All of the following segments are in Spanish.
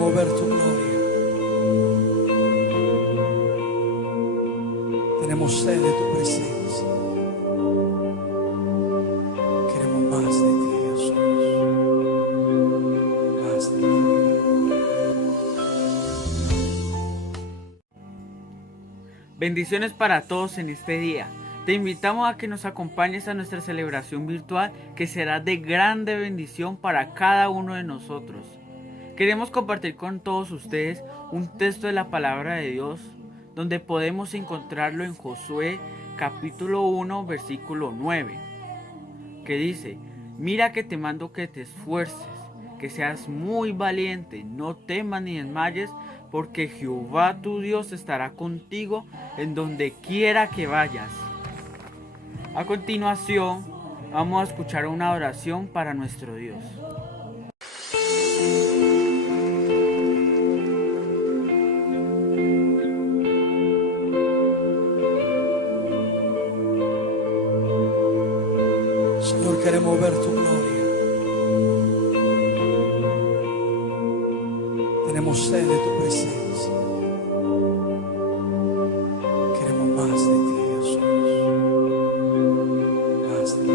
queremos ver tu gloria. Tenemos sed de tu presencia. Queremos más de ti, Jesús. Más de ti. Bendiciones para todos en este día. Te invitamos a que nos acompañes a nuestra celebración virtual, que será de grande bendición para cada uno de nosotros. Queremos compartir con todos ustedes un texto de la palabra de Dios, donde podemos encontrarlo en Josué capítulo 1 versículo 9, que dice: mira que te mando que te esfuerces, que seas muy valiente, no temas ni desmayes, porque Jehová tu Dios estará contigo en donde quiera que vayas. A continuación, vamos a escuchar una oración para nuestro Dios. Señor, queremos ver tu gloria. Tenemos sed de tu presencia. Queremos más de ti, Jesús. Más de ti.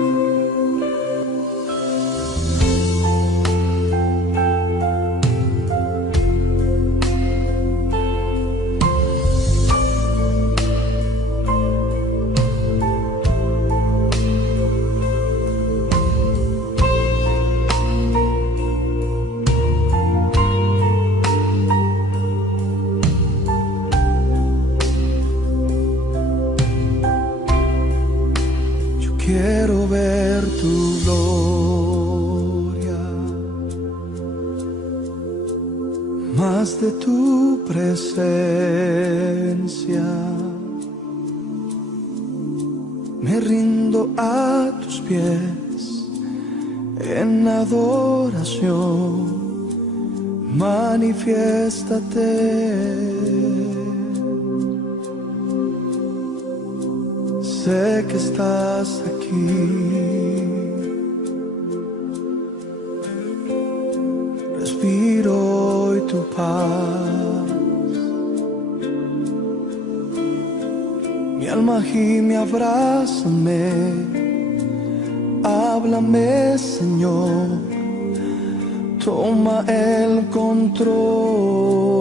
Quiero ver tu gloria, más de tu presencia. Me rindo a tus pies en adoración, manifiéstate. Sé que estás aquí. Respiro hoy tu paz. Mi alma gime, abrázame. Háblame, Señor. Toma el control.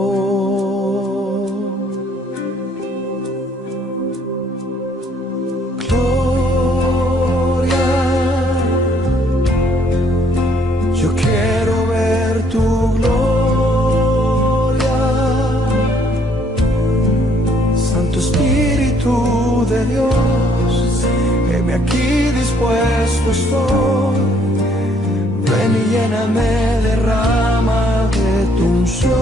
De Dios, heme aquí dispuesto estoy. Ven y lléname, derrama de tu unción.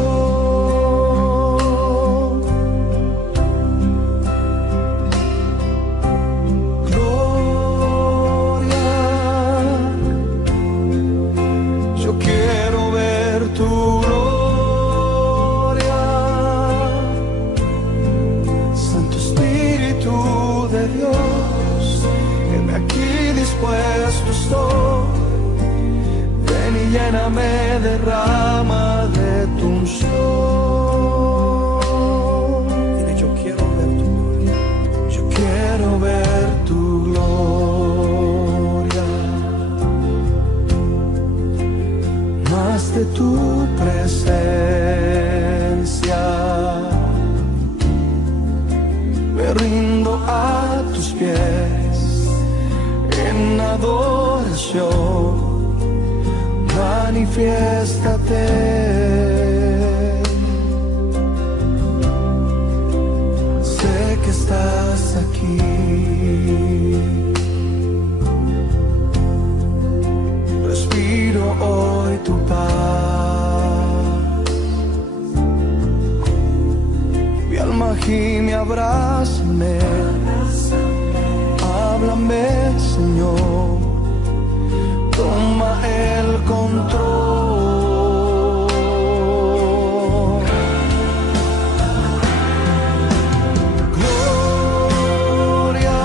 Gloria, yo quiero ver tu gloria. Santo Espíritu de Dios, heme aquí dispuesto estoy. Ven y lléname, derrama de tu unción. Dile: yo quiero ver tu gloria. Yo quiero ver tu gloria, más de tu presencia. Me rindo a tus pies en adoración, manifiéstate. Sé que estás aquí. Respiro hoy tu paz. Mi alma gime, abrázame. Háblame, Señor. Toma el control. Gloria,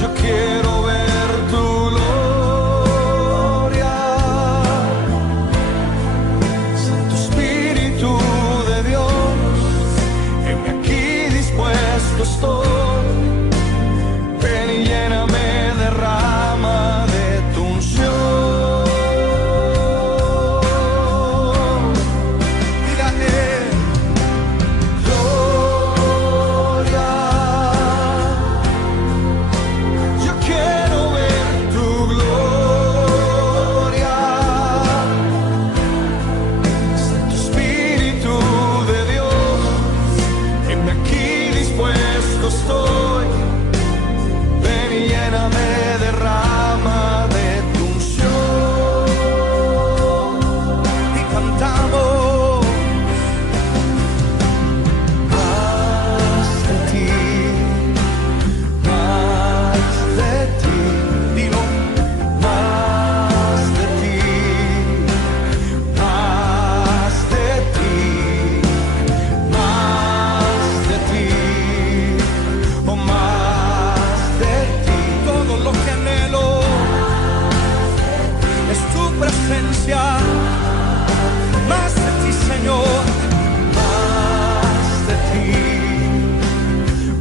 yo quiero ver tu gloria. presencia, más de ti, Señor, más de ti,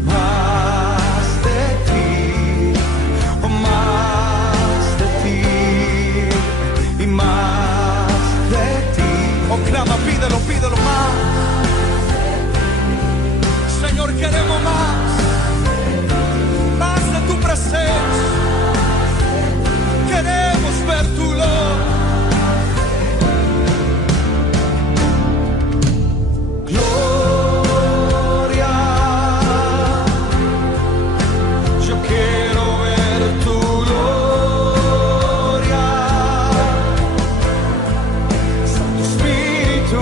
más de ti, más de ti y más de ti. Oh, clama, pídelo, pídelo más. Señor, queremos más de tu presencia. Queremos ver tu gloria. Gloria, yo quiero ver tu gloria. Santo Espíritu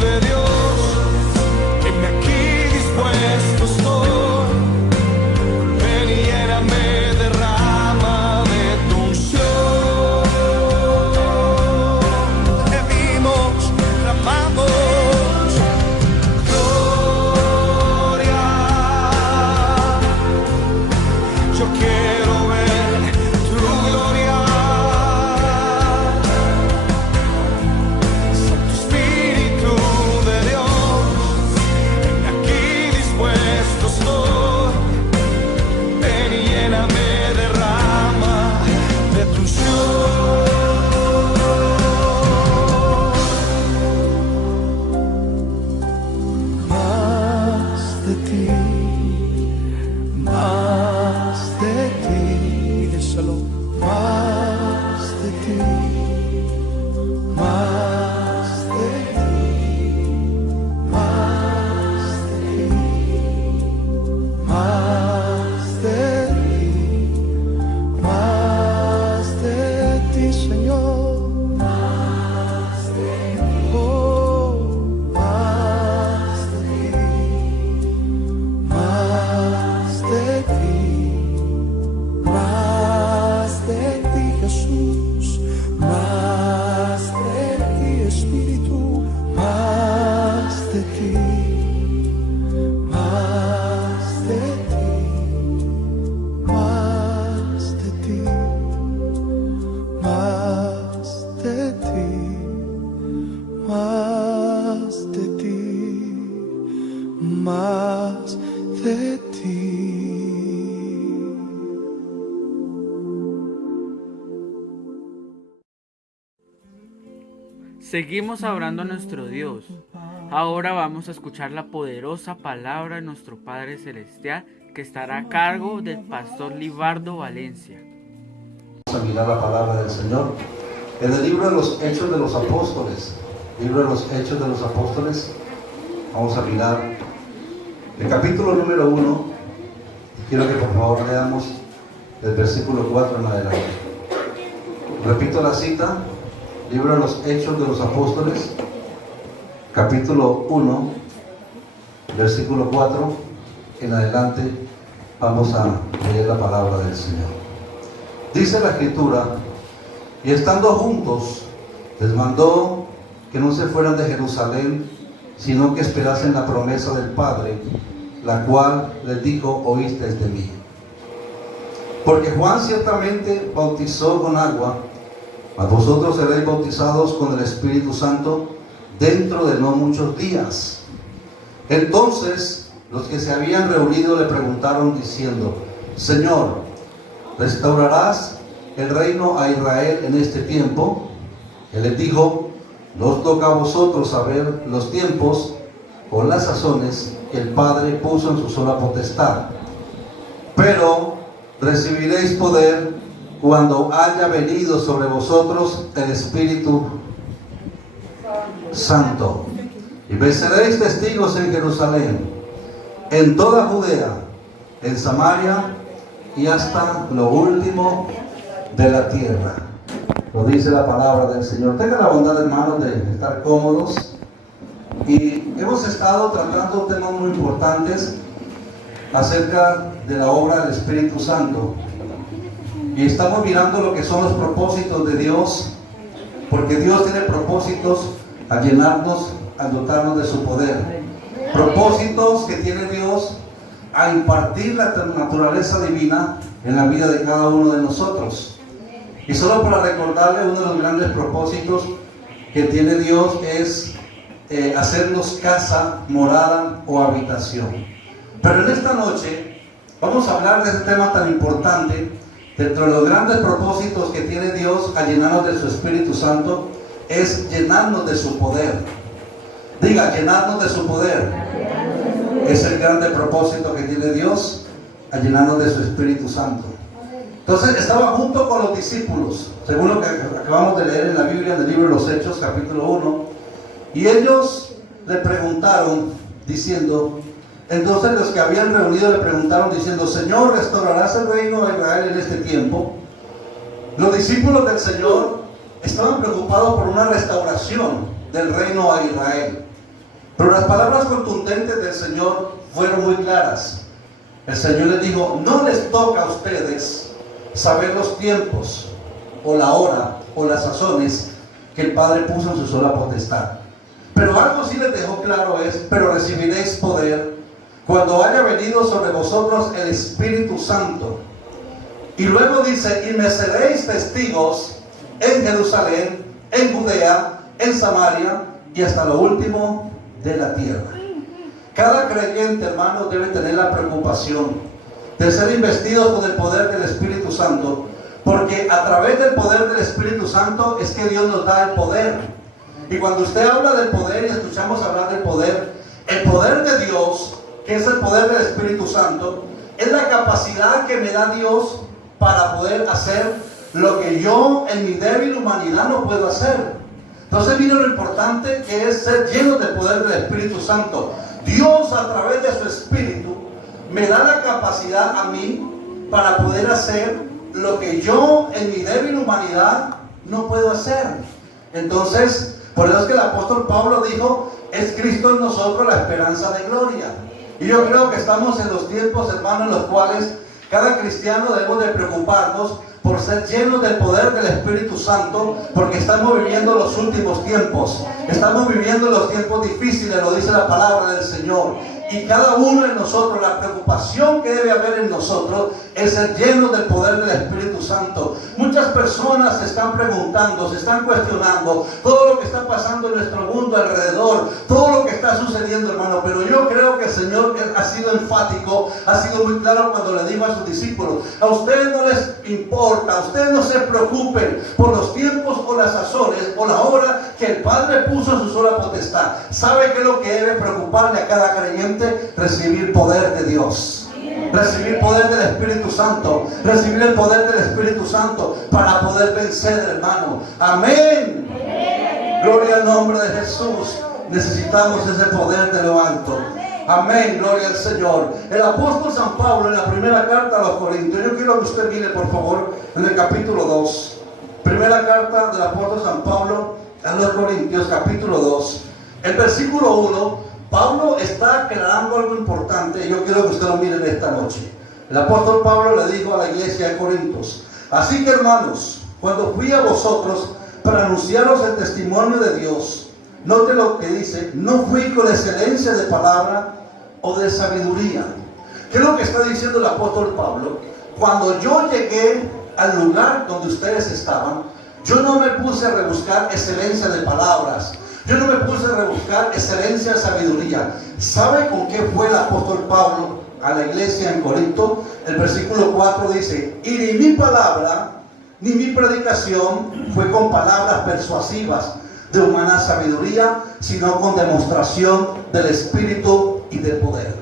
de Dios, heme aquí dispuesto estoy. Ven y lléname, derrama de tu unción. Gemimos, clamamos, gloria. Yo quiero ver tu gloria. Santo Espíritu de Dios, aquí dispuesto estoy. Ven y lléname, derrama de tu unción. Más de ti, más de ti, díselo, más de ti, más de ti, más de ti, más de ti, más de ti, Señor, más de ti, oh, más de ti, más de ti, más de ti, Jesús, más de ti, Espíritu, más de ti, más de ti, más de ti, más de ti, más de ti, más de ti. Seguimos adorando a nuestro Dios. Ahora vamos a escuchar la poderosa palabra de nuestro Padre Celestial, que estará a cargo del pastor Libardo Valencia. Vamos a mirar la palabra del Señor en el libro de los Hechos de los Apóstoles. Libro de los Hechos de los Apóstoles. Vamos a mirar el capítulo número 1. Quiero que por favor leamos el versículo 4 en adelante. Repito la cita. Libro de los Hechos de los Apóstoles, capítulo 1, versículo 4 en adelante. Vamos a leer la palabra del Señor. Dice la Escritura: y estando juntos, les mandó que no se fueran de Jerusalén, sino que esperasen la promesa del Padre, la cual les dijo: oísteis de mí. Porque Juan ciertamente bautizó con agua, mas vosotros seréis bautizados con el Espíritu Santo dentro de no muchos días. Entonces los que se habían reunido le preguntaron diciendo: Señor, ¿restaurarás el reino a Israel en este tiempo? Él les dijo: no os toca a vosotros saber los tiempos o las sazones que el Padre puso en su sola potestad, pero recibiréis poder cuando haya venido sobre vosotros el Espíritu Santo, y me seréis testigos en Jerusalén, en toda Judea, en Samaria y hasta lo último de la tierra. Lo dice la palabra del Señor. Tengan la bondad, hermanos, de estar cómodos. Y hemos estado tratando temas muy importantes acerca de la obra del Espíritu Santo. Y estamos mirando lo que son los propósitos de Dios, porque Dios tiene propósitos a llenarnos, a dotarnos de su poder. Propósitos que tiene Dios a impartir la naturaleza divina en la vida de cada uno de nosotros. Y solo para recordarle, uno de los grandes propósitos que tiene Dios es hacernos casa, morada o habitación. Pero en esta noche vamos a hablar de este tema tan importante. Dentro de los grandes propósitos que tiene Dios al llenarnos de su Espíritu Santo es llenarnos de su poder. Diga, llenarnos de su poder. Es el grande propósito que tiene Dios al llenarnos de su Espíritu Santo. Entonces estaba junto con los discípulos, según lo que acabamos de leer en la Biblia, en el libro de los Hechos, capítulo 1, y ellos le preguntaron diciendo, entonces los que habían reunido le preguntaron diciendo, Señor, ¿restaurarás el reino de Israel en este tiempo? Los discípulos del Señor estaban preocupados por una restauración del reino a Israel, pero las palabras contundentes del Señor fueron muy claras. El Señor les dijo, no les toca a ustedes saber los tiempos o la hora o las sazones que el Padre puso en su sola potestad. Pero algo sí les dejó claro es, pero recibiréis poder cuando haya venido sobre vosotros el Espíritu Santo. Y luego dice, y me seréis testigos en Jerusalén, en Judea, en Samaria y hasta lo último de la tierra. Cada creyente, hermano, debe tener la preocupación de ser investidos con el poder del Espíritu Santo, porque a través del poder del Espíritu Santo es que Dios nos da el poder. Y cuando usted habla del poder y escuchamos hablar del poder, el poder de Dios, que es el poder del Espíritu Santo, es la capacidad que me da Dios para poder hacer lo que yo en mi débil humanidad no puedo hacer. Entonces mire lo importante que es ser lleno del poder del Espíritu Santo. Dios a través de su Espíritu me da la capacidad a mí para poder hacer lo que yo en mi débil humanidad no puedo hacer. Entonces, por eso es que el apóstol Pablo dijo, es Cristo en nosotros la esperanza de gloria. Y yo creo que estamos en los tiempos, hermanos, en los cuales cada cristiano debemos de preocuparnos por ser llenos del poder del Espíritu Santo, porque estamos viviendo los últimos tiempos. Estamos viviendo los tiempos difíciles, lo dice la palabra del Señor. Y cada uno de nosotros, la preocupación que debe haber en nosotros es ser llenos del poder del Espíritu Santo. Muchas personas se están preguntando, se están cuestionando todo lo que está pasando en nuestro mundo alrededor, todo lo que está sucediendo, hermano. Pero yo creo que el Señor ha sido enfático, ha sido muy claro cuando le dijo a sus discípulos, a ustedes no les importa, a ustedes no se preocupen por los tiempos o las sazones o la hora que el Padre puso en su sola potestad. ¿Sabe qué es lo que debe preocuparle a cada creyente? Recibir poder de Dios, recibir poder del Espíritu Santo, recibir el poder del Espíritu Santo para poder vencer, hermano. Amén. Gloria al nombre de Jesús. Necesitamos ese poder de lo alto. Amén, gloria al Señor. El apóstol San Pablo en la primera carta a los Corintios, yo quiero que usted mire por favor en el capítulo 2, primera carta del apóstol San Pablo a los Corintios, capítulo 2, el versículo 1. Pablo está aclarando algo importante y yo quiero que usted lo mire en esta noche. El apóstol Pablo le dijo a la iglesia de Corintios, así que hermanos, cuando fui a vosotros para anunciaros el testimonio de Dios, note lo que dice, no fui con excelencia de palabra o de sabiduría. ¿Qué es lo que está diciendo el apóstol Pablo? Cuando yo llegué al lugar donde ustedes estaban, yo no me puse a rebuscar excelencia de palabras. Yo no me puse a rebuscar excelencia de sabiduría. ¿Sabe con qué fue el apóstol Pablo a la iglesia en Corinto? El versículo 4 dice, y ni mi palabra, ni mi predicación fue con palabras persuasivas de humana sabiduría, sino con demostración del Espíritu y del poder.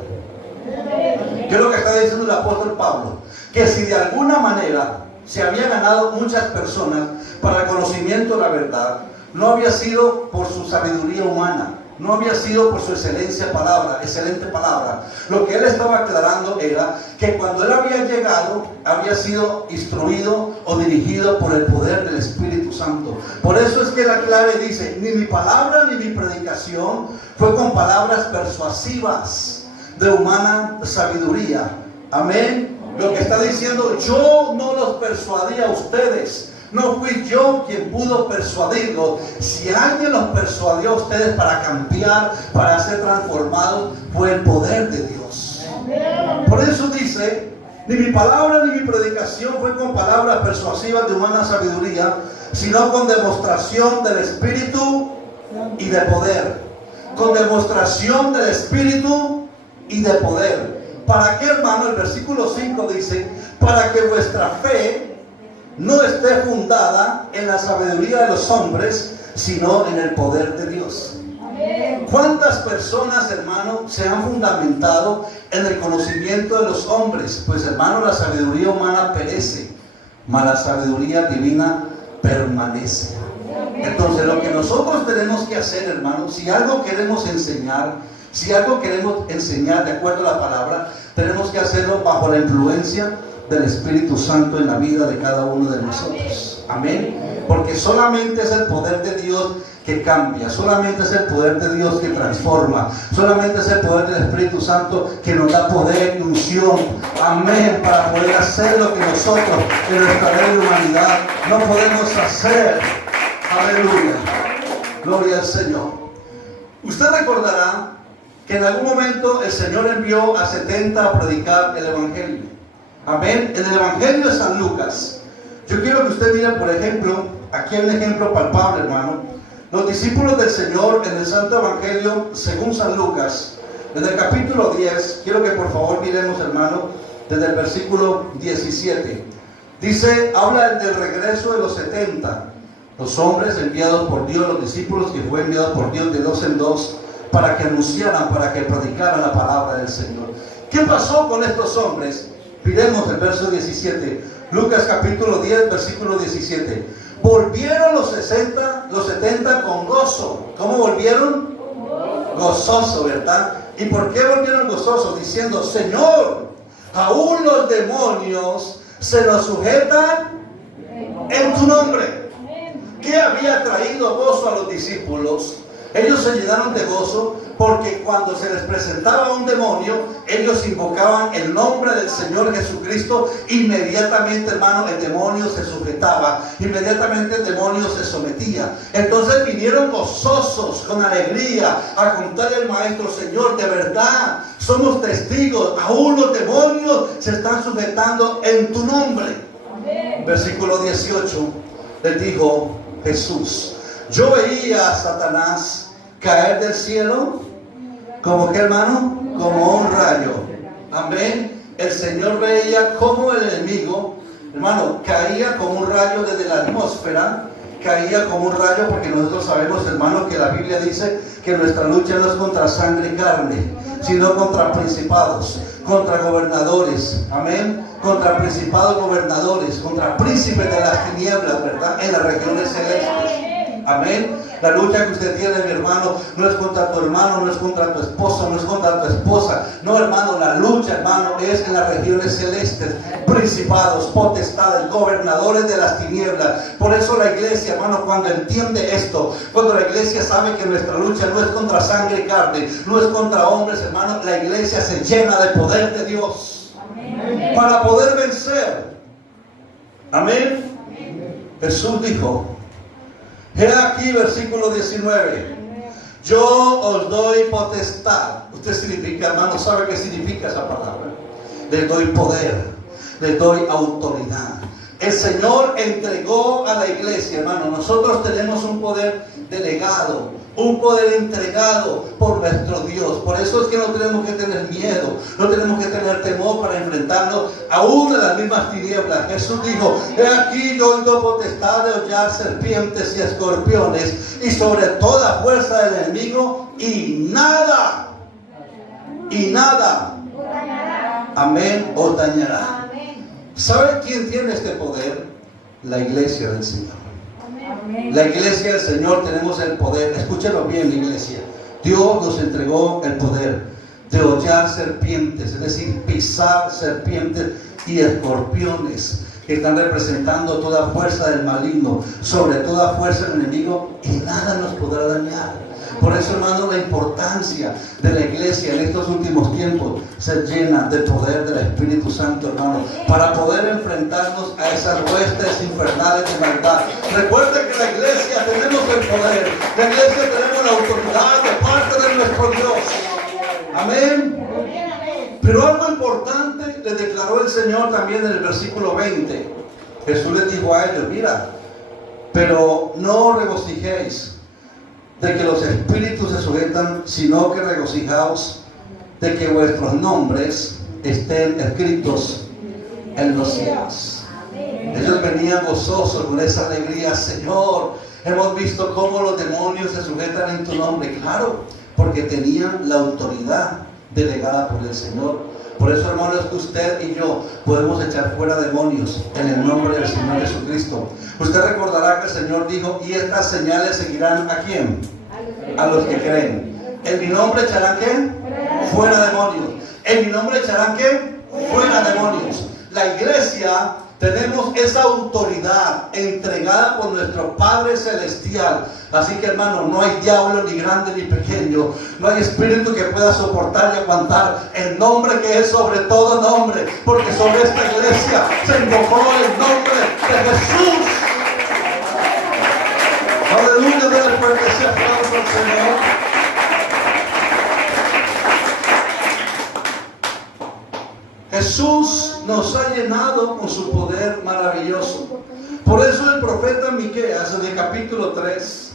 ¿Qué es lo que está diciendo el apóstol Pablo? Que si de alguna manera se había ganado muchas personas para el conocimiento de la verdad, no había sido por su sabiduría humana, no había sido por su excelente palabra. Lo que él estaba aclarando era que cuando él había llegado, había sido instruido o dirigido por el poder del Espíritu Santo. Por eso es que la clave dice, ni mi palabra ni mi predicación fue con palabras persuasivas de humana sabiduría. Amén. Lo que está diciendo, yo no los persuadí a ustedes. No fui yo quien pudo persuadirlos. Si alguien los persuadió a ustedes para cambiar, para ser transformados, fue el poder de Dios. Por eso dice, ni mi palabra ni mi predicación fue con palabras persuasivas de humana sabiduría, sino con demostración del Espíritu y de poder, con demostración del Espíritu y de poder. ¿Para qué, hermano? El versículo 5 dice, para que vuestra fe no esté fundada en la sabiduría de los hombres, sino en el poder de Dios. ¿Cuántas personas, hermano, se han fundamentado en el conocimiento de los hombres? Pues, hermano, la sabiduría humana perece, mas la sabiduría divina permanece. Entonces, lo que nosotros tenemos que hacer, hermano, si algo queremos enseñar de acuerdo a la palabra, tenemos que hacerlo bajo la influencia del Espíritu Santo en la vida de cada uno de nosotros. Amén. Porque solamente es el poder de Dios que cambia, solamente es el poder de Dios que transforma, solamente es el poder del Espíritu Santo que nos da poder y unción, amén, para poder hacer lo que nosotros en nuestra débil humanidad no podemos hacer. Aleluya, gloria al Señor. Usted recordará que en algún momento el Señor envió a 70 a predicar el Evangelio, amén. En el Evangelio de San Lucas, yo quiero que usted mire, por ejemplo, aquí hay un ejemplo palpable, hermano. Los discípulos del Señor en el Santo Evangelio según San Lucas, en el capítulo 10, quiero que por favor miremos, hermano, desde el versículo 17. Dice, habla del regreso de los 70, los hombres enviados por Dios, los discípulos que fue enviado por Dios de dos en dos, para que anunciaran, para que predicaran la palabra del Señor. ¿Qué pasó con estos hombres? Miremos el verso 17, Lucas capítulo 10, versículo 17. Volvieron los 70 con gozo. ¿Cómo volvieron? Gozoso, ¿verdad? ¿Y por qué volvieron gozosos? Diciendo, Señor, aún los demonios se nos sujetan en tu nombre. ¿Qué había traído gozo a los discípulos? Ellos se llenaron de gozo porque cuando se les presentaba un demonio, ellos invocaban el nombre del Señor Jesucristo. Inmediatamente, hermano, el demonio se sujetaba, inmediatamente el demonio se sometía. Entonces vinieron gozosos, con alegría, a contarle al maestro, Señor, de verdad, somos testigos, aún los demonios se están sujetando en tu nombre. Amén. Versículo 18, les dijo Jesús, yo veía a Satanás caer del cielo, ¿como qué, hermano? Como un rayo. Amén. El Señor veía como el enemigo, hermano, caía como un rayo desde la atmósfera, caía como un rayo, porque nosotros sabemos, hermano, que la Biblia dice que nuestra lucha no es contra sangre y carne, sino contra principados, contra gobernadores, amén, contra principados gobernadores, contra príncipes de las tinieblas, ¿verdad? En las regiones celestes. Amén. La lucha que usted tiene, mi hermano, no es contra tu hermano, no es contra tu esposo, no es contra tu esposa. No, hermano, la lucha, hermano, es en las regiones celestes. Principados, potestades, gobernadores de las tinieblas. Por eso la iglesia, hermano, cuando entiende esto, cuando la iglesia sabe que nuestra lucha no es contra sangre y carne, no es contra hombres, hermano, la iglesia se llena de poder de Dios. Amén. Para poder vencer. Amén. Amén. Jesús dijo, he aquí, versículo 19. Yo os doy potestad. Usted significa, hermano, ¿sabe qué significa esa palabra? Les doy poder, les doy autoridad. El Señor entregó a la iglesia, hermano. Nosotros tenemos un poder delegado, un poder entregado por nuestro Dios. Por eso es que no tenemos que tener miedo, no tenemos que tener temor para enfrentarnos aún a las mismas tinieblas. Jesús dijo, he aquí yo doy potestad de hollar serpientes y escorpiones y sobre toda fuerza del enemigo, y nada, amén, os dañará. ¿Sabe quién tiene este poder? La iglesia del Señor. Amén. La iglesia del Señor tenemos el poder. Escúchelo bien, la iglesia. Dios nos entregó el poder de hollar serpientes, es decir, pisar serpientes y escorpiones, que están representando toda fuerza del maligno, sobre toda fuerza del enemigo, y nada nos podrá dañar. Por eso, hermano, la importancia de la iglesia en estos últimos tiempos se llena de poder del Espíritu Santo, hermano, para poder enfrentarnos a esas huestes infernales de maldad. Recuerden que la iglesia tenemos el poder, la iglesia tenemos la autoridad de parte de nuestro Dios. Amén. Pero algo importante le declaró el Señor también en el versículo 20. Jesús les dijo a ellos, mira, pero no regocijéis. de que los espíritus se sujetan, sino que regocijaos de que vuestros nombres estén escritos en los cielos. Ellos venían gozosos con esa alegría. Señor, hemos visto cómo los demonios se sujetan en tu nombre. Claro, porque tenían la autoridad delegada por el Señor. Por eso, hermanos, que usted y yo podemos echar fuera demonios en el nombre del Señor Jesucristo. Usted recordará que el Señor dijo: y estas señales seguirán ¿a quién? A los que creen. En mi nombre echarán ¿qué? Fuera demonios. En mi nombre echarán ¿qué? Fuera demonios. La iglesia, tenemos esa autoridad entregada por nuestro Padre Celestial. Así que, hermano, no hay diablo ni grande ni pequeño. No hay espíritu que pueda soportar y aguantar el nombre que es sobre todo nombre. Porque sobre esta iglesia se invocó el nombre de Jesús. Aleluya, denle fuerte ese aplauso al Señor. Jesús nos ha llenado con su poder maravilloso. Por eso el profeta Miqueas, en el capítulo 3,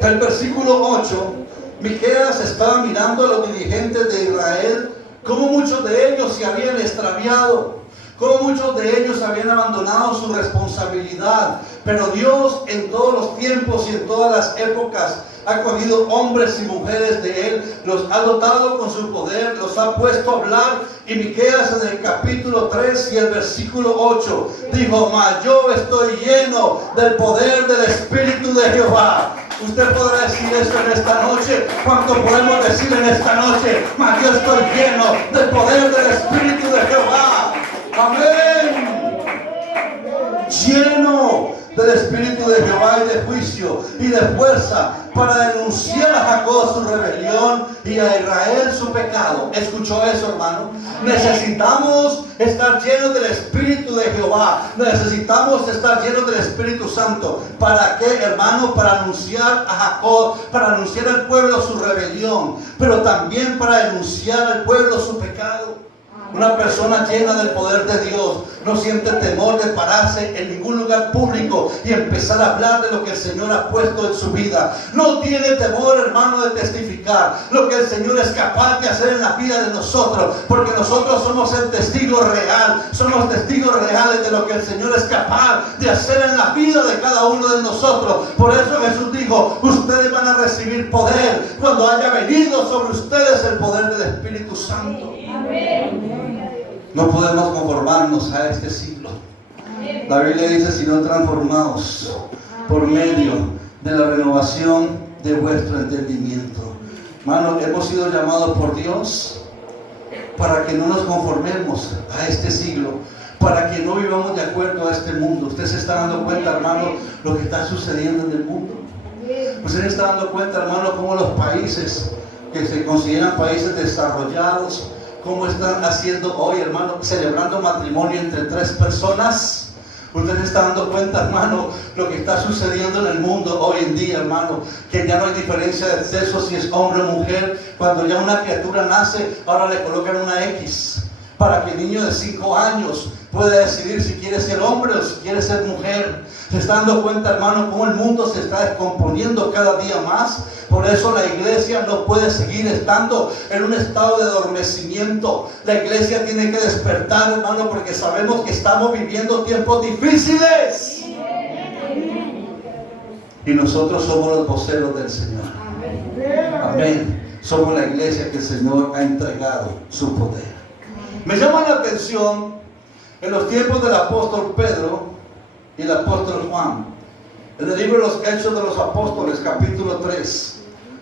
el versículo 8, Miqueas estaba mirando a los dirigentes de Israel, cómo muchos de ellos se habían extraviado, cómo muchos de ellos habían abandonado su responsabilidad. Pero Dios, en todos los tiempos y en todas las épocas, ha cogido hombres y mujeres de Él, los ha dotado con su poder, los ha puesto a hablar. Y Miqueas, en el capítulo 3 y el versículo 8, dijo: mas yo estoy lleno del poder del Espíritu de Jehová. Usted podrá decir eso en esta noche. ¿Cuánto podemos decir en esta noche? Mas yo estoy lleno del poder del Espíritu de Jehová. Amén. Lleno del Espíritu de Jehová y de juicio y de fuerza, para denunciar a Jacob su rebelión y a Israel su pecado. ¿Escuchó eso, hermano? Necesitamos estar llenos del Espíritu de Jehová. Necesitamos estar llenos del Espíritu Santo. ¿Para qué, hermano? Para anunciar a Jacob, para anunciar al pueblo su rebelión, pero también para denunciar al pueblo su pecado. Una persona llena del poder de Dios no siente temor de pararse en ningún lugar público y empezar a hablar de lo que el Señor ha puesto en su vida. No tiene temor, hermano, de testificar lo que el Señor es capaz de hacer en la vida de nosotros, porque nosotros somos el testigo real. Somos testigos reales de lo que el Señor es capaz de hacer en la vida de cada uno de nosotros. Por eso Jesús dijo: ustedes van a recibir poder cuando haya venido sobre ustedes el poder del Espíritu Santo. No podemos conformarnos a este siglo. La Biblia dice: sino transformados por medio de la renovación de vuestro entendimiento. Hermano, hemos sido llamados por Dios para que no nos conformemos a este siglo, para que no vivamos de acuerdo a este mundo. Usted se está dando cuenta, hermano, lo que está sucediendo en el mundo. Usted se está dando cuenta, hermano, cómo los países que se consideran países desarrollados, cómo están haciendo hoy, hermano, celebrando matrimonio entre 3 personas. Usted se está dando cuenta, hermano, lo que está sucediendo en el mundo hoy en día, hermano, que ya no hay diferencia de sexo, si es hombre o mujer. Cuando ya una criatura nace, ahora le colocan una X, para que el niño de 5 años pueda decidir si quiere ser hombre o si quiere ser mujer. Se está dando cuenta, hermano, cómo el mundo se está descomponiendo cada día más. Por eso la iglesia no puede seguir estando en un estado de adormecimiento. La iglesia tiene que despertar, hermano, porque sabemos que estamos viviendo tiempos difíciles. Y nosotros somos los voceros del Señor. Amén. Somos la iglesia que el Señor ha entregado su poder. Me llama la atención en los tiempos del apóstol Pedro y el apóstol Juan, en el libro de los Hechos de los Apóstoles, capítulo 3.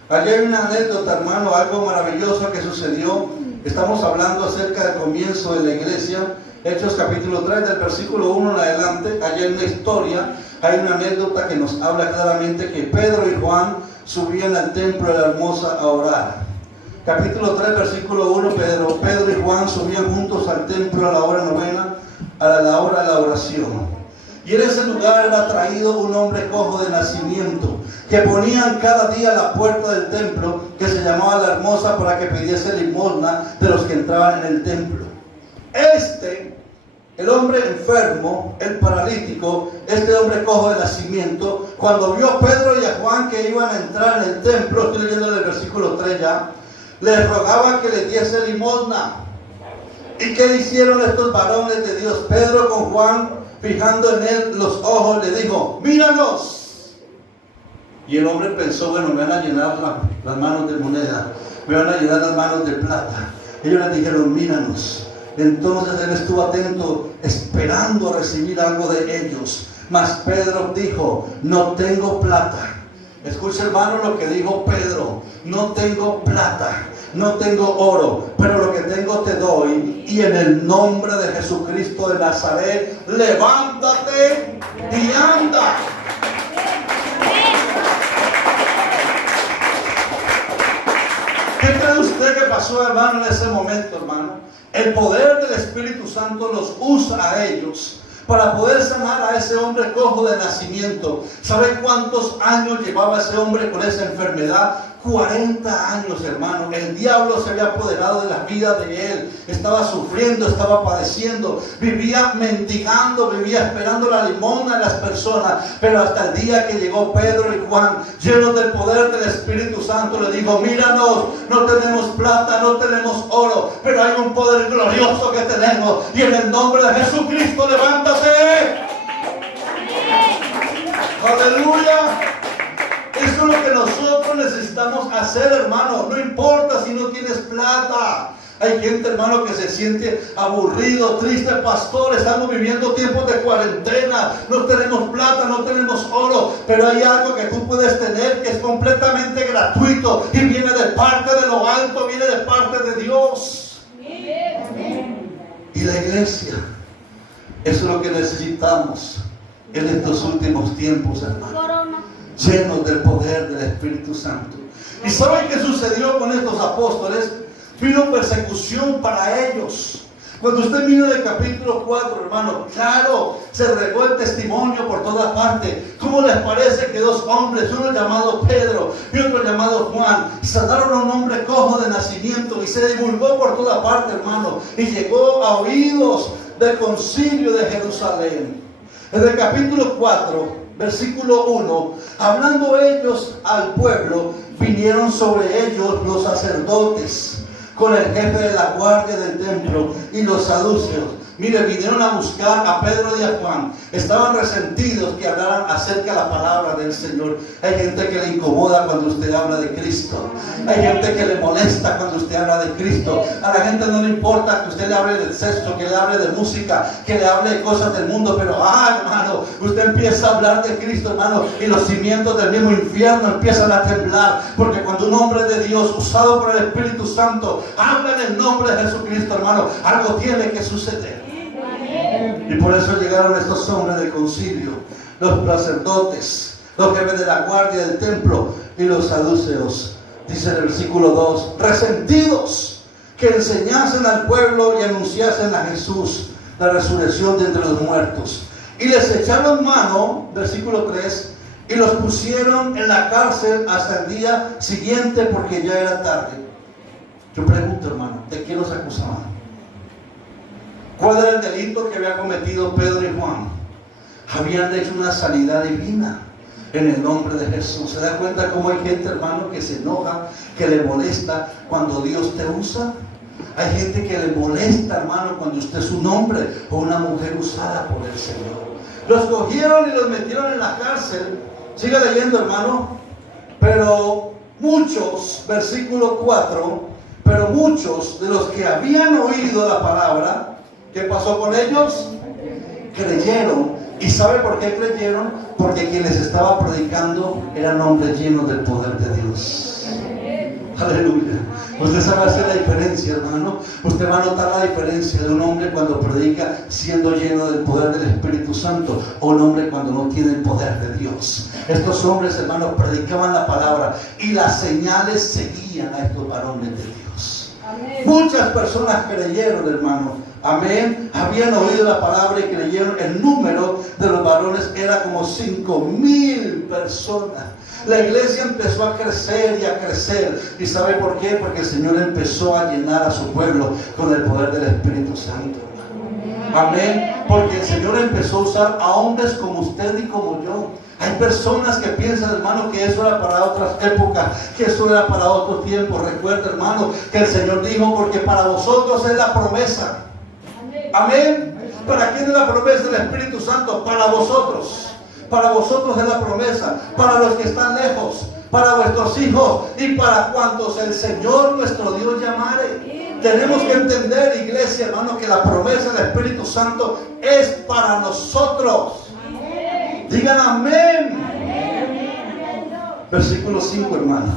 Allí hay una anécdota, hermano, algo maravilloso que sucedió. Estamos hablando acerca del comienzo de la iglesia. Hechos capítulo 3, del versículo 1 en adelante. Allí hay una historia, hay una anécdota que nos habla claramente que Pedro y Juan subían al templo de la Hermosa a orar. Capítulo 3, versículo 1, Pedro y Juan subían juntos al templo a la hora novena, a la hora de la oración. Y en ese lugar era traído un hombre cojo de nacimiento, que ponían cada día a la puerta del templo, que se llamaba la Hermosa, para que pidiese limosna de los que entraban en el templo. Este el hombre enfermo, el paralítico, este hombre cojo de nacimiento, cuando vio a Pedro y a Juan que iban a entrar en el templo, estoy leyendo el versículo 3 ya, les rogaba que le diese limosna. ¿Y qué le hicieron estos varones de Dios? Pedro con Juan, fijando en él los ojos, le dijo, míranos. Y el hombre pensó, bueno, me van a llenar las manos de moneda, me van a llenar las manos de plata. Ellos le dijeron, míranos. Entonces él estuvo atento, esperando recibir algo de ellos. Mas Pedro dijo, no tengo plata. Escucha, hermano, lo que dijo Pedro. No tengo plata, no tengo oro, pero lo que tengo te doy. Y en el nombre de Jesucristo de Nazaret, levántate y anda. ¿Qué cree usted que pasó, hermano, en ese momento, hermano? El poder del Espíritu Santo los usa a ellos para poder sanar a ese hombre cojo de nacimiento. ¿Sabe cuántos años llevaba ese hombre con esa enfermedad? 40 años, hermano. El diablo se había apoderado de la vida de él. Estaba sufriendo, estaba padeciendo, vivía mendigando, vivía esperando la limosna de las personas. Pero hasta el día que llegó Pedro y Juan, llenos del poder del Espíritu Santo, le dijo, míranos, no tenemos plata, no tenemos oro, pero hay un poder glorioso que tenemos. Y en el nombre de Jesucristo, levántate. Aleluya. Eso es lo que nosotros necesitamos hacer, hermano. No importa si no tienes plata. Hay gente, hermano, que se siente aburrido, triste. Pastor, estamos viviendo tiempos de cuarentena. No tenemos plata, no tenemos oro. Pero hay algo que tú puedes tener que es completamente gratuito. Y viene de parte de lo alto, viene de parte de Dios. Y la iglesia, eso es lo que necesitamos en estos últimos tiempos, hermano. Llenos del poder del Espíritu Santo. ¿Y saben qué sucedió con estos apóstoles? Vino persecución para ellos. Cuando usted mira el capítulo 4, hermano, claro, se regó el testimonio por toda parte. ¿Cómo les parece que dos hombres, uno llamado Pedro y otro llamado Juan, sanaron a un hombre cojo de nacimiento y se divulgó por toda parte, hermano, y llegó a oídos del concilio de Jerusalén? En el capítulo 4, versículo 1, hablando ellos al pueblo, vinieron sobre ellos los sacerdotes con el jefe de la guardia del templo y los saduceos. Mire, vinieron a buscar a Pedro y a Juan. Estaban resentidos que hablaran acerca de la palabra del Señor. Hay gente que le incomoda cuando usted habla de Cristo. Hay gente que le molesta cuando usted habla de Cristo. A la gente no le importa que usted le hable del sexo, que le hable de música, que le hable de cosas del mundo. Pero, hermano, usted empieza a hablar de Cristo, hermano, y los cimientos del mismo infierno empiezan a temblar. Porque cuando un hombre de Dios, usado por el Espíritu Santo, habla en el nombre de Jesucristo, hermano, algo tiene que suceder. Y por eso llegaron estos hombres del concilio, los sacerdotes, los jefes de la guardia del templo y los saduceos. Dice en el versículo 2, resentidos que enseñasen al pueblo y anunciasen a Jesús la resurrección de entre los muertos. Y les echaron mano, versículo 3, y los pusieron en la cárcel hasta el día siguiente porque ya era tarde. Yo pregunto, hermano, ¿de qué los acusaban? ¿Cuál era el delito que había cometido Pedro y Juan? Habían hecho una sanidad divina en el nombre de Jesús. ¿Se da cuenta cómo hay gente, hermano, que se enoja, que le molesta cuando Dios te usa? Hay gente que le molesta, hermano, cuando usted es un hombre o una mujer usada por el Señor. Los cogieron y los metieron en la cárcel. Siga leyendo, hermano. Pero muchos, versículo 4, pero muchos de los que habían oído la palabra, ¿qué pasó con ellos? Creyeron. ¿Y sabe por qué creyeron? Porque quien les estaba predicando eran hombres llenos del poder de Dios. Aleluya. Usted sabe hacer la diferencia, hermano. Usted va a notar la diferencia de un hombre cuando predica siendo lleno del poder del Espíritu Santo o un hombre cuando no tiene el poder de Dios. Estos hombres, hermanos, predicaban la palabra y las señales seguían a estos varones de Dios. Amén. Muchas personas creyeron, hermano. Amén. Habían oído la palabra y creyeron. El número de los varones era como 5,000 personas. La iglesia empezó a crecer y a crecer. ¿Y sabe por qué? Porque el Señor empezó a llenar a su pueblo con el poder del Espíritu Santo. Amén. Porque el Señor empezó a usar a hombres como usted y como yo. Hay personas que piensan, hermano, que eso era para otras épocas, que eso era para otro tiempo. Recuerda, hermano, que el Señor dijo, porque para vosotros es la promesa. Amén. ¿Para quién es la promesa del Espíritu Santo? Para vosotros. Para vosotros es la promesa. Para los que están lejos, para vuestros hijos y para cuantos el Señor nuestro Dios llamare. Tenemos que entender, iglesia, hermano, que la promesa del Espíritu Santo es para nosotros. Digan amén. Versículo 5, hermano.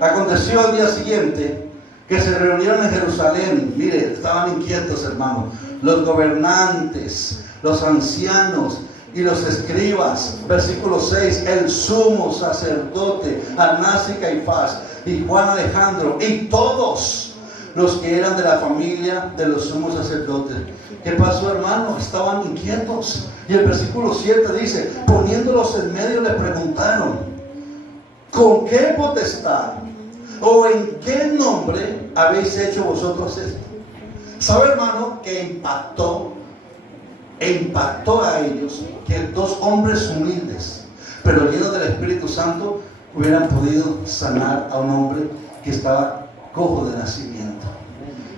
Aconteció al día siguiente que se reunieron en Jerusalén. Mire, estaban inquietos, hermano, los gobernantes, los ancianos y los escribas. Versículo 6, el sumo sacerdote Anás y Caifás y Juan Alejandro y todos los que eran de la familia de los sumos sacerdotes. ¿Qué pasó, hermano? Estaban inquietos. Y el versículo 7 dice, poniéndolos en medio le preguntaron, ¿con qué potestad o en qué nombre habéis hecho vosotros esto? ¿Sabe, hermano, que impactó a ellos que dos hombres humildes, pero llenos del Espíritu Santo, hubieran podido sanar a un hombre que estaba cojo de nacimiento?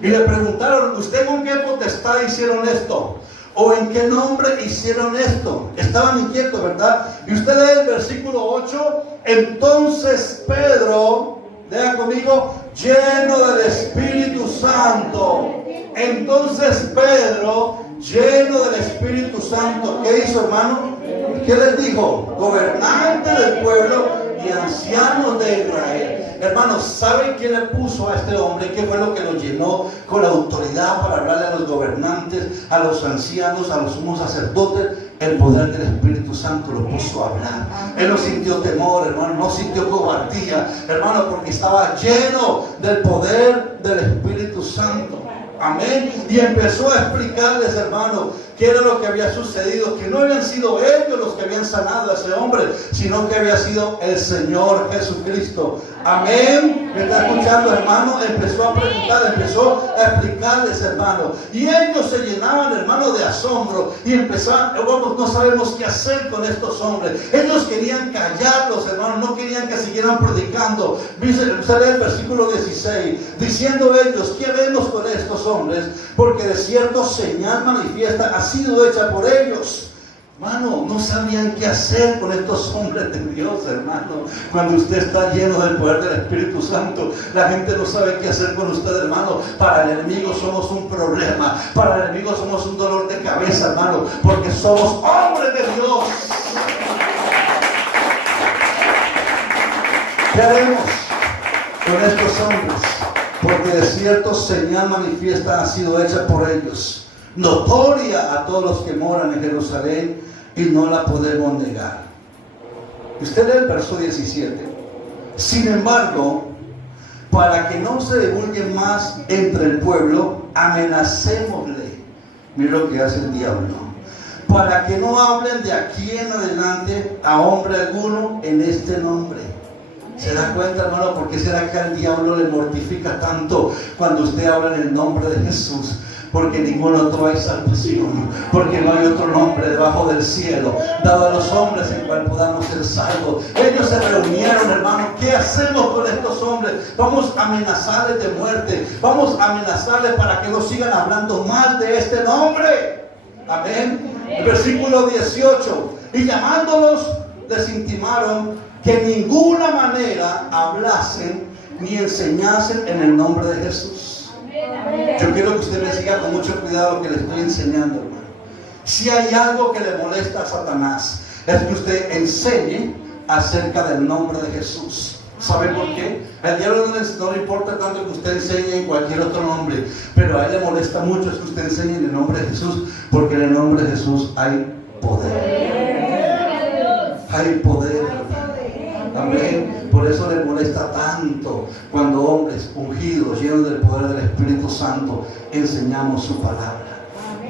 Y le preguntaron, ¿usted con qué potestad hicieron esto? ¿O en qué nombre hicieron esto? Estaban inquietos, ¿verdad? Y usted lee el versículo 8. Entonces Pedro, lea conmigo, lleno del Espíritu Santo. Entonces Pedro, lleno del Espíritu Santo, ¿qué hizo, hermano? ¿Qué les dijo? Gobernantes del pueblo y ancianos de Israel. Hermanos, ¿saben quién le puso a este hombre? ¿Qué fue lo que lo llenó con la autoridad para hablarle a los gobernantes, a los ancianos, a los sumos sacerdotes? El poder del Espíritu Santo lo puso a hablar. Él no sintió temor, hermano, no sintió cobardía, hermano, porque estaba lleno del poder del Espíritu Santo. Amén. Y empezó a explicarles, hermano, qué era lo que había sucedido, que no habían sido ellos los que habían sanado a ese hombre, sino que había sido el Señor Jesucristo. Amén. ¿Me está escuchando, hermano? Empezó a preguntar, empezó a explicarles, hermano. Y ellos se llenaban, hermano, de asombro. Y empezaban, no sabemos qué hacer con estos hombres. Ellos querían callarlos, hermano, no querían que siguieran predicando. Dice el versículo 16, diciendo ellos, ¿qué haremos con estos hombres? Porque de cierto señal manifiesta ha sido hecha por ellos. Hermano, no sabían qué hacer con estos hombres de Dios, hermano. Cuando usted está lleno del poder del Espíritu Santo, la gente no sabe qué hacer con usted, hermano. Para el enemigo somos un problema. Para el enemigo somos un dolor de cabeza, hermano, porque somos hombres de Dios. ¿Qué haremos con estos hombres? Porque de cierto señal manifiesta ha sido hecha por ellos, notoria a todos los que moran en Jerusalén, y no la podemos negar. Usted lee el verso 17. Sin embargo, para que no se divulgue más entre el pueblo, amenacémosle. Mira lo que hace el diablo. Para que no hablen de aquí en adelante a hombre alguno en este nombre. ¿Se da cuenta, hermano? ¿Por qué será que al diablo le mortifica tanto cuando usted habla en el nombre de Jesús? Porque ningún otro hay salvación, porque no hay otro nombre debajo del cielo dado a los hombres en cual podamos ser salvos. Ellos se reunieron, hermano. ¿Qué hacemos con estos hombres? Vamos a amenazarles de muerte, vamos a amenazarles para que no sigan hablando mal de este nombre. Amén. El versículo 18, y llamándolos les intimaron que en ninguna manera hablasen ni enseñasen en el nombre de Jesús. Yo quiero que usted me siga con mucho cuidado lo que le estoy enseñando, hermano. Si hay algo que le molesta a Satanás, es que usted enseñe acerca del nombre de Jesús. ¿Sabe por qué? Al diablo no le importa tanto que usted enseñe en cualquier otro nombre, pero a él le molesta mucho que usted enseñe en el nombre de Jesús, porque en el nombre de Jesús hay poder. Hay poder. Amén. Por eso le molesta tanto cuando hombres ungidos, llenos del poder del Espíritu Santo, enseñamos su palabra.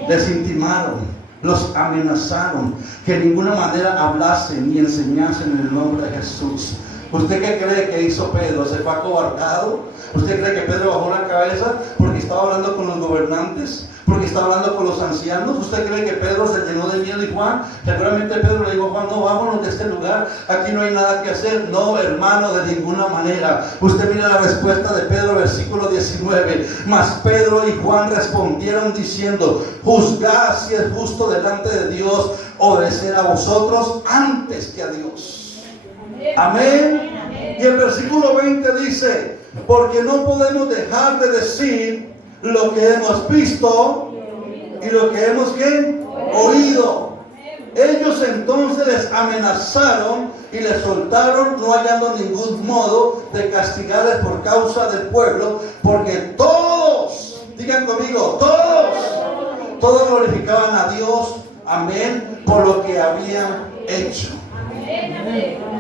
Les intimaron, los amenazaron, que de ninguna manera hablasen ni enseñasen en el nombre de Jesús. ¿Usted qué cree que hizo Pedro? ¿Se fue acobardado? ¿Usted cree que Pedro bajó la cabeza porque estaba hablando con los gobernantes? ¿Porque estaba hablando con los ancianos? ¿Usted cree que Pedro se llenó de miedo? Y Juan, seguramente Pedro le dijo a Juan, no, vámonos de este lugar, aquí no hay nada que hacer. No, hermano, de ninguna manera. Usted mira la respuesta de Pedro, versículo 19. Mas Pedro y Juan respondieron diciendo, juzgad si es justo delante de Dios obedecer a vosotros antes que a Dios. Amén. Y el versículo 20 dice, porque no podemos dejar de decir lo que hemos visto y lo que hemos ¿qué? Oído. Ellos entonces les amenazaron y les soltaron, no hallando ningún modo de castigarles por causa del pueblo, porque todos, digan conmigo, todos glorificaban a Dios, amén, por lo que habían hecho.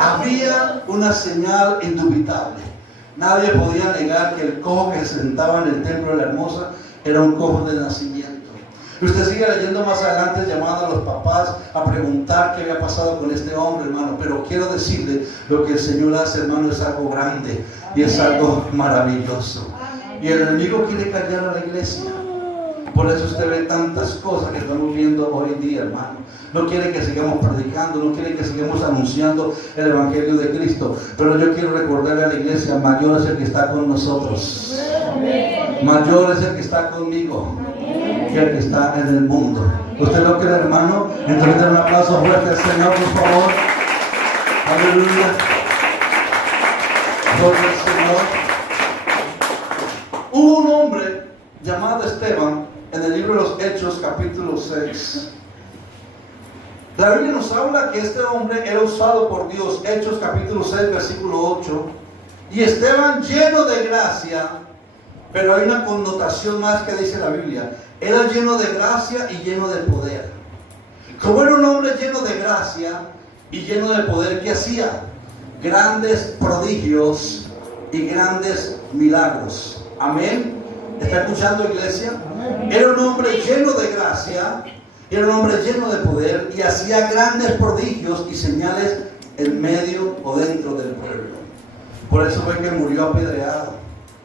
Había una señal indubitable. Nadie podía negar que el cojo que se sentaba en el templo de la hermosa era un cojo de nacimiento. Usted sigue leyendo más adelante, llamando a los papás a preguntar qué había pasado con este hombre, hermano. Pero quiero decirle, lo que el Señor hace, hermano, es algo grande y es algo maravilloso. Y el enemigo quiere callar a la iglesia. Por eso usted ve tantas cosas que estamos viendo hoy en día, hermano. No quiere que sigamos predicando, no quiere que sigamos anunciando el Evangelio de Cristo. Pero yo quiero recordarle a la iglesia, mayor es el que está con nosotros. Mayor es el que está conmigo que el que está en el mundo. ¿Usted lo cree, hermano? Entonces den un aplauso fuerte al Señor, por favor. Aleluya. Gloria al Señor. Hubo un hombre llamado Esteban en el libro de los Hechos, capítulo 6. La Biblia nos habla que este hombre era usado por Dios. Hechos capítulo 6, versículo 8. Y Esteban, lleno de gracia, pero hay una connotación más que dice la Biblia. Era lleno de gracia y lleno de poder. Como era un hombre lleno de gracia y lleno de poder, ¿qué hacía? Grandes prodigios y grandes milagros. Amén. ¿Está escuchando, iglesia? Era un hombre lleno de gracia. Era un hombre lleno de poder y hacía grandes prodigios y señales en medio o dentro del pueblo. Por eso fue que murió apedreado.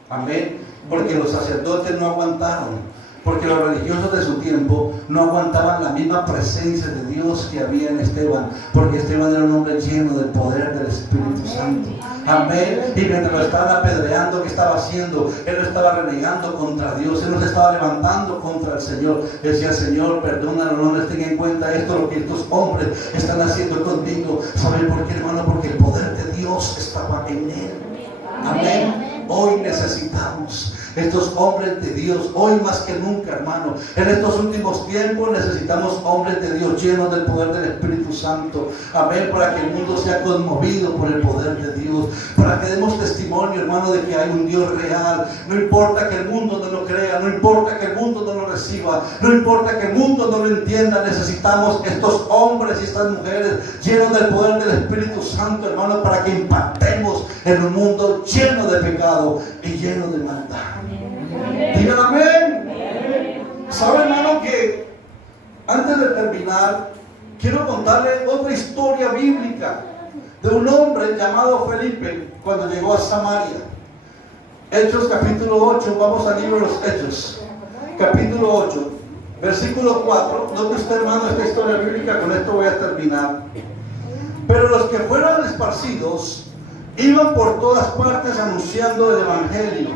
Amén. Porque los sacerdotes no aguantaron. Porque los religiosos de su tiempo no aguantaban la misma presencia de Dios que había en Esteban. Porque Esteban era un hombre lleno del poder del Espíritu Santo. Amén. Y mientras lo estaban apedreando, ¿qué estaba haciendo? Él no estaba renegando contra Dios. Él no se estaba levantando contra el Señor. Decía, Señor, perdónalo, no les tenga en cuenta esto, lo que estos hombres están haciendo conmigo. ¿Saben por qué, hermano? Porque el poder de Dios estaba en él. Amén. Hoy necesitamos estos hombres de Dios, hoy más que nunca, hermano. En estos últimos tiempos necesitamos hombres de Dios llenos del poder del Espíritu Santo. Amén, para que el mundo sea conmovido por el poder de Dios. Para que demos testimonio, hermano, de que hay un Dios real. No importa que el mundo no lo crea, no importa que el mundo no lo reciba, no importa que el mundo no lo entienda. Necesitamos estos hombres y estas mujeres llenos del poder del Espíritu Santo, hermano, para que impactemos en un mundo lleno de pecado y lleno de maldad. Digan amén. ¿Sabe, hermano, que antes de terminar quiero contarle otra historia bíblica de un hombre llamado Felipe cuando llegó a Samaria? Hechos capítulo 8, vamos al libro de los Hechos, capítulo 8, versículo 4. Note usted, hermano, esta historia bíblica, con esto voy a terminar. Pero los que fueron esparcidos iban por todas partes anunciando el Evangelio.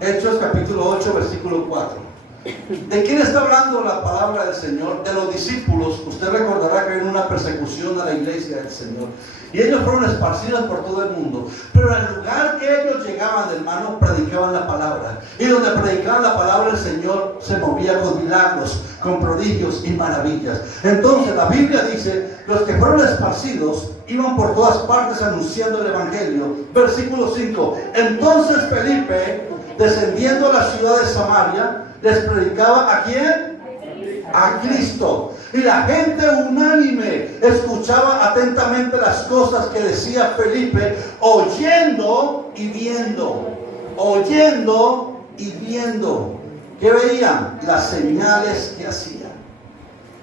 Hechos capítulo 8, versículo 4. ¿De quién está hablando la palabra del Señor? De los discípulos. Usted recordará que hay una persecución a la iglesia del Señor. Y ellos fueron esparcidos por todo el mundo. Pero al lugar que ellos llegaban, hermano, predicaban la palabra. Y donde predicaban la palabra, el Señor se movía con milagros, con prodigios y maravillas. Entonces la Biblia dice, los que fueron esparcidos iban por todas partes anunciando el Evangelio. Versículo 5. Entonces Felipe, descendiendo a la ciudad de Samaria, les predicaba ¿a quién? A Cristo. Y la gente unánime escuchaba atentamente las cosas que decía Felipe, oyendo y viendo. Oyendo y viendo. ¿Qué veían? Las señales que hacía.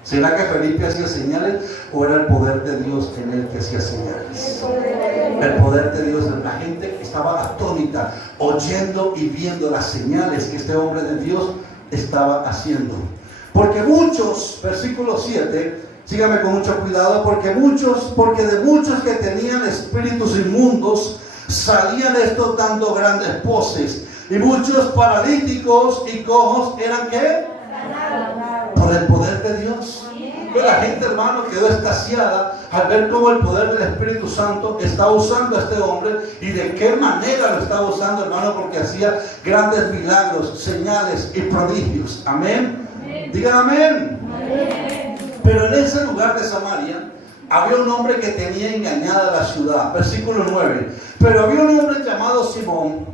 ¿Será que Felipe hacía señales o era el poder de Dios en él que hacía señales? El poder de Dios, la gente que estaba atónita, oyendo y viendo las señales que este hombre de Dios estaba haciendo. Porque muchos, versículo 7, sígame con mucho cuidado, porque de muchos que tenían espíritus inmundos, salían estos dando grandes voces, y muchos paralíticos y cojos eran ¿qué? Por el poder de Dios. Pero la gente, hermano, quedó extasiada al ver cómo el poder del Espíritu Santo estaba usando a este hombre y de qué manera lo estaba usando, hermano, porque hacía grandes milagros, señales y prodigios. Amén. Digan amén. Pero en ese lugar de Samaria había un hombre que tenía engañada la ciudad. Versículo 9. Pero había un hombre llamado Simón,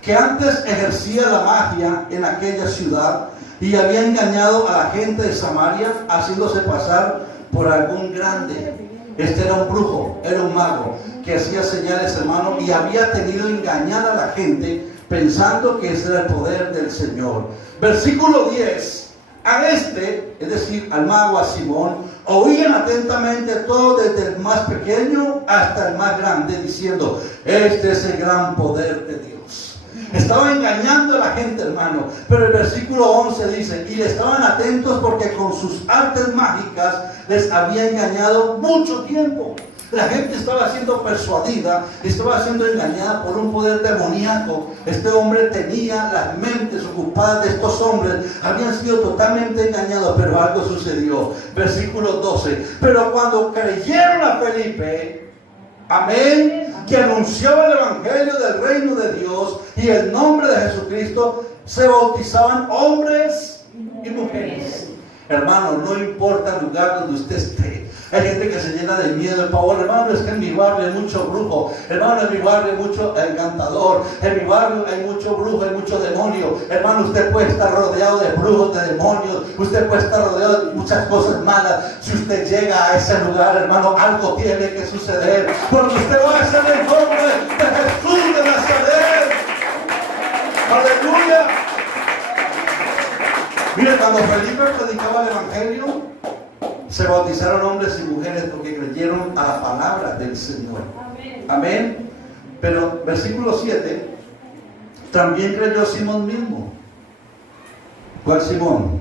que antes ejercía la magia en aquella ciudad y había engañado a la gente de Samaria, haciéndose pasar por algún grande. Este era un brujo, era un mago, que hacía señales, hermano, y había tenido engañada a la gente, pensando que ese era el poder del Señor. Versículo 10. A este, es decir, al mago, a Simón, oían atentamente todos, desde el más pequeño hasta el más grande, diciendo: este es el gran poder de Dios. Estaba engañando a la gente, hermano. Pero el versículo 11 dice: y le estaban atentos porque con sus artes mágicas les había engañado mucho tiempo. La gente estaba siendo persuadida, estaba siendo engañada por un poder demoníaco. Este hombre tenía las mentes ocupadas de estos hombres, habían sido totalmente engañados, pero algo sucedió. Versículo 12. Pero cuando creyeron a Felipe, amén, que anunciaba el evangelio del reino de Dios y el nombre de Jesucristo, se bautizaban hombres y mujeres. Hermano, no importa el lugar donde usted esté. Hay gente que se llena de miedo, de pavor. Hermano, es que en mi barrio hay mucho brujo. Hermano, en mi barrio hay mucho encantador. En mi barrio hay mucho brujo, hay mucho demonio. Hermano, usted puede estar rodeado de brujos, de demonios. Usted puede estar rodeado de muchas cosas malas. Si usted llega a ese lugar, hermano, algo tiene que suceder. Porque usted va a ser el nombre de Jesús de Nazaret. Aleluya. Mire, cuando Felipe predicaba el evangelio, se bautizaron hombres y mujeres porque creyeron a la palabra del Señor. Amén. Pero versículo 7, también creyó Simón mismo. ¿Cuál Simón?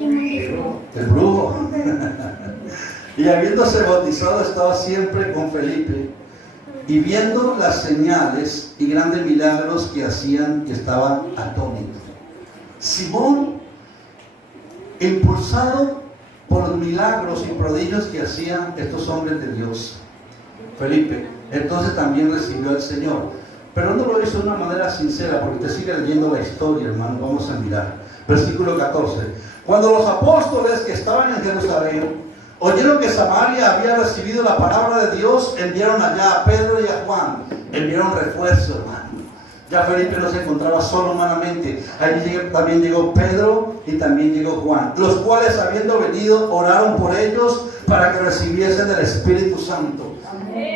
El brujo. Y habiéndose bautizado, estaba siempre con Felipe, y viendo las señales y grandes milagros que hacían, estaba atónito. Simón, impulsado por los milagros y prodigios que hacían estos hombres de Dios, Felipe, entonces también recibió al Señor. Pero no lo hizo de una manera sincera, porque usted sigue leyendo la historia, hermano. Vamos a mirar. Versículo 14. Cuando los apóstoles que estaban en Jerusalén oyeron que Samaria había recibido la palabra de Dios, enviaron allá a Pedro y a Juan. Enviaron refuerzo, hermano. Ya Felipe no se encontraba solo humanamente. Allí también llegó Pedro y también llegó Juan, los cuales, habiendo venido, oraron por ellos para que recibiesen el Espíritu Santo.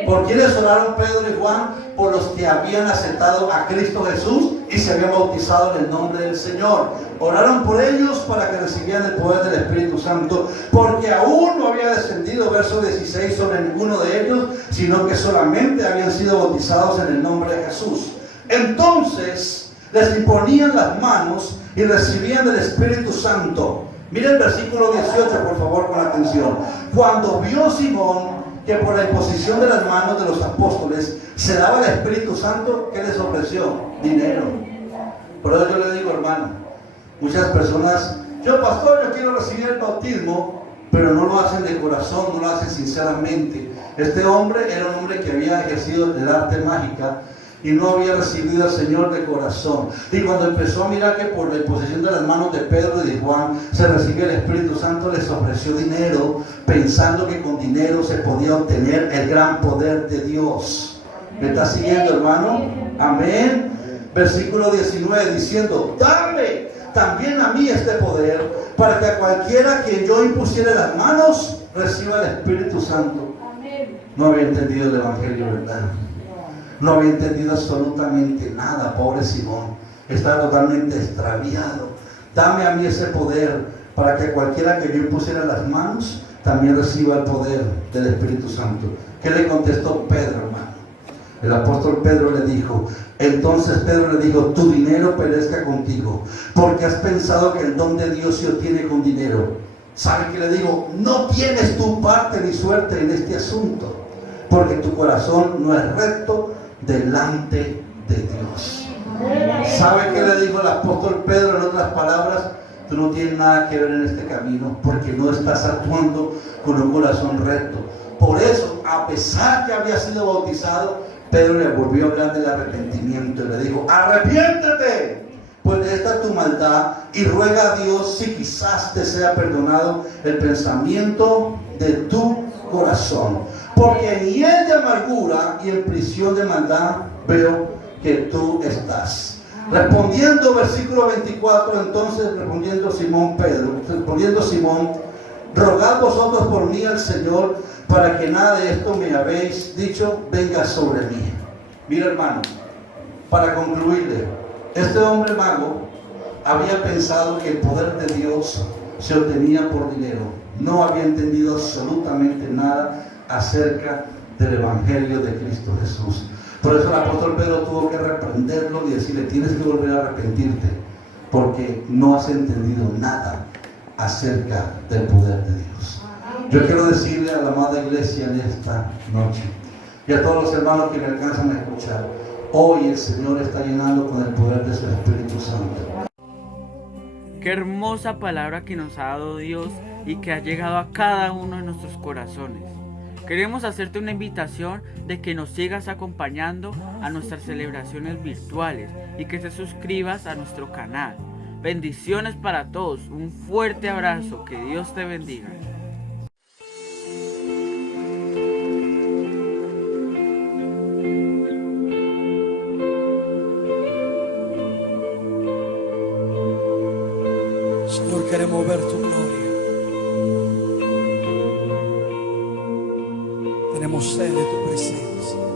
¿Por quiénes oraron Pedro y Juan? Por los que habían aceptado a Cristo Jesús y se habían bautizado en el nombre del Señor. Oraron por ellos para que recibieran el poder del Espíritu Santo, porque aún no había descendido, verso 16, sobre ninguno de ellos, sino que solamente habían sido bautizados en el nombre de Jesús. Entonces les imponían las manos y recibían el Espíritu Santo. Miren el versículo 18, por favor, con atención. Cuando vio Simón que por la imposición de las manos de los apóstoles se daba el Espíritu Santo, ¿qué les ofreció? Dinero. Por eso yo le digo, hermano, muchas personas: yo, pastor, yo quiero recibir el bautismo, pero no lo hacen de corazón, no lo hacen sinceramente. Este hombre era un hombre que había ejercido el arte mágica y no había recibido al Señor de corazón. Y cuando empezó a mirar que por la imposición de las manos de Pedro y de Juan se recibía el Espíritu Santo, les ofreció dinero, pensando que con dinero se podía obtener el gran poder de Dios. ¿Me está siguiendo, hermano? Amén. Versículo 19, diciendo: dame también a mí este poder, para que a cualquiera a quien yo impusiere las manos reciba el Espíritu Santo. No había entendido el Evangelio, ¿verdad? No había entendido absolutamente nada, pobre Simón. Estaba totalmente extraviado. Dame a mí ese poder para que cualquiera que yo impusiera las manos también reciba el poder del Espíritu Santo. ¿Qué le contestó Pedro, hermano? El apóstol Pedro le dijo, entonces Pedro le dijo, tu dinero perezca contigo, porque has pensado que el don de Dios se obtiene con dinero. ¿Sabe qué le digo? No tienes tu parte ni suerte en este asunto, porque tu corazón no es recto delante de Dios. ¿Sabe qué le dijo el apóstol Pedro? En otras palabras, tú no tienes nada que ver en este camino, porque no estás actuando con un corazón recto. Por eso, a pesar que había sido bautizado, Pedro le volvió a hablar del arrepentimiento y le dijo, arrepiéntete pues de esta tu maldad y ruega a Dios si quizás te sea perdonado el pensamiento de tu corazón, porque en hiel de amargura y en prisión de maldad veo que tú estás. Respondiendo, versículo 24, entonces respondiendo Simón, rogad vosotros por mí al Señor, para que nada de esto me habéis dicho venga sobre mí. Mira, hermano, para concluirle, este hombre mago había pensado que el poder de Dios se obtenía por dinero. No había entendido absolutamente nada acerca del Evangelio de Cristo Jesús. Por eso el apóstol Pedro tuvo que reprenderlo y decirle, tienes que volver a arrepentirte, porque no has entendido nada acerca del poder de Dios. Yo quiero decirle a la amada iglesia en esta noche y a todos los hermanos que me alcanzan a escuchar, hoy el Señor está llenando con el poder de su Espíritu Santo. Qué hermosa palabra que nos ha dado Dios y que ha llegado a cada uno de nuestros corazones. Queremos hacerte una invitación de que nos sigas acompañando a nuestras celebraciones virtuales y que te suscribas a nuestro canal. Bendiciones para todos, un fuerte abrazo, que Dios te bendiga. Señor, queremos ver tu gloria. Tenemos sed de tu presencia.